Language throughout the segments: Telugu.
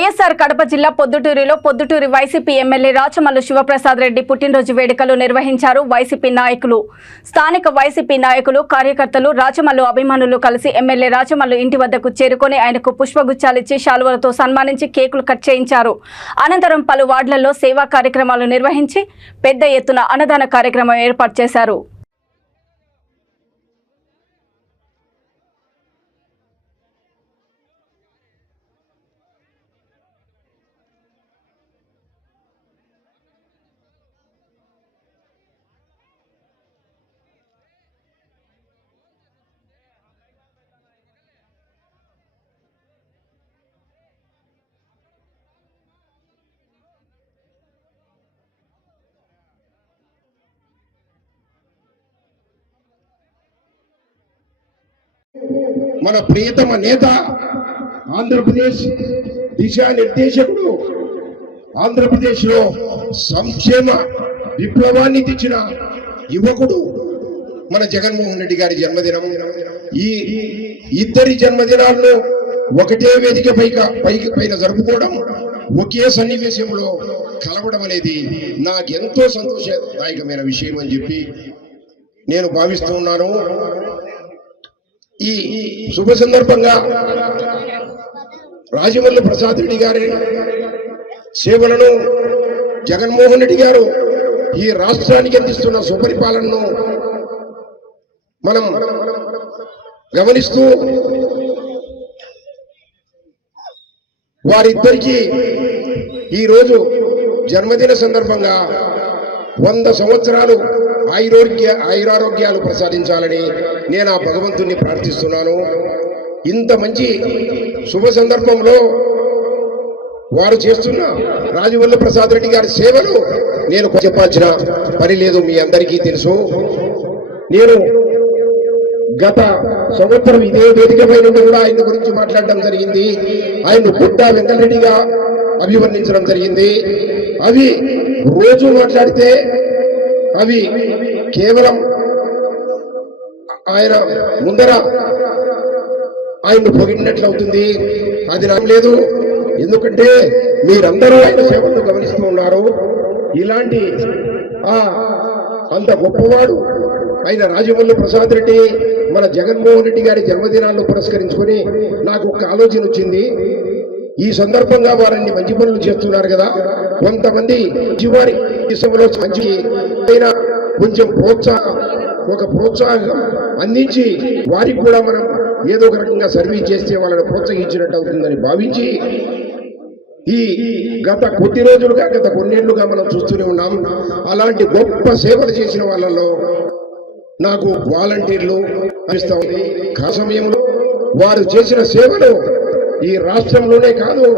వైఎస్ఆర్ కడప జిల్లా పొద్దుటూరులో పొద్దుటూరు వైసీపీ ఎమ్మెల్యే రాచమల్లు శివప్రసాద్ రెడ్డి పుట్టినరోజు వేడుకలు నిర్వహించారు. వైసీపీ నాయకులు, స్థానిక వైసీపీ నాయకులు, కార్యకర్తలు, రాచమల్లు అభిమానులు కలిసి ఎమ్మెల్యే రాచమల్లు ఇంటి వద్దకు చేరుకొని ఆయనకు పుష్పగుచ్చాలిచ్చి శాలువలతో సన్మానించి కేకులు కట్ చేయించారు. అనంతరం పలు వార్డులలో సేవా కార్యక్రమాలు నిర్వహించి పెద్ద ఎత్తున అన్నదాన కార్యక్రమం ఏర్పాటు చేశారు. మన ప్రియతమ నేత, ఆంధ్రప్రదేశ్ దిశానిర్దేశకుడు, ఆంధ్రప్రదేశ్ లో సంక్షేమ విప్లవాన్ని తెచ్చిన యువకుడు మన జగన్మోహన్ రెడ్డి గారి జన్మదినం. ఈ ఇద్దరి జన్మదినాలను ఒకటే వేదిక పైన జరుపుకోవడం, ఒకే సన్నివేశంలో కలవడం అనేది నాకెంతో సంతోషదాయకమైన విషయం అని చెప్పి నేను భావిస్తూ ఉన్నాను. ఈ శుభ సందర్భంగా రాజమల్లు ప్రసాద్ రెడ్డి గారి సేవలను, జగన్మోహన్ రెడ్డి గారు ఈ రాష్ట్రానికి అందిస్తున్న సుపరిపాలనను మనం గమనిస్తూ వారిద్దరికీ ఈరోజు జన్మదిన సందర్భంగా 100 సంవత్సరాలు ఆయురారోగ్యాలు ప్రసాదించాలని నేను ఆ భగవంతుణ్ణి ప్రార్థిస్తున్నాను. ఇంత మంచి శుభ సందర్భంలో వారు చేస్తున్న రాజమల్లు ప్రసాద్ రెడ్డి గారి సేవలు నేను చెప్పాల్సిన పని లేదు, మీ అందరికీ తెలుసు. నేను గత సంవత్సరం ఇదే వేదిక పై నుండి కూడా ఆయన గురించి మాట్లాడడం జరిగింది. ఆయన గుడ్డా వెంకటరెడ్డిగా అభివర్ణించడం జరిగింది. అవి రోజు మాట్లాడితే అవి కేవలం ఆయన ముందర ఆయన్ను పొగిడినట్లు అవుతుంది. అది నాకు లేదు, ఎందుకంటే మీరందరూ ఆయన సేవలను గమనిస్తూ ఉన్నారు. ఇలాంటి అంత గొప్పవాడు ఆయన రాజమల్లు ప్రసాద్ రెడ్డి మన జగన్మోహన్ రెడ్డి గారి జన్మదినాలను పురస్కరించుకొని నాకు ఒక ఆలోచన వచ్చింది. ఈ సందర్భంగా వారిని మంచి పనులు చేస్తున్నారు కదా, కొంతమంది వారి దేశంలో మంచి కొంచెం ప్రోత్సాహం అందించి వారికి కూడా మనం ఏదో ఒక రకంగా సర్వీస్ చేస్తే వాళ్ళని ప్రోత్సహించినట్టు అవుతుందని భావించి ఈ గత కొద్ది రోజులుగా, గత కొన్నేళ్లుగా మనం చూస్తూనే ఉన్నాం. అలాంటి గొప్ప సేవలు చేసిన వాళ్ళలో నాకు వాలంటీర్లు అనిపిస్తా ఉంది. ఆ సమయంలో వారు చేసిన సేవలు ఈ రాష్ట్రంలోనే కాదు,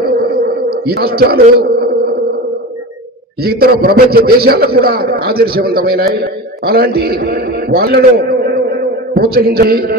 ఈ రాష్ట్రాలు ఇతర ప్రపంచ దేశాలకు కూడా ఆదర్శవంతమైనవి. అలాంటి వాళ్ళను ప్రోత్సహించాలి.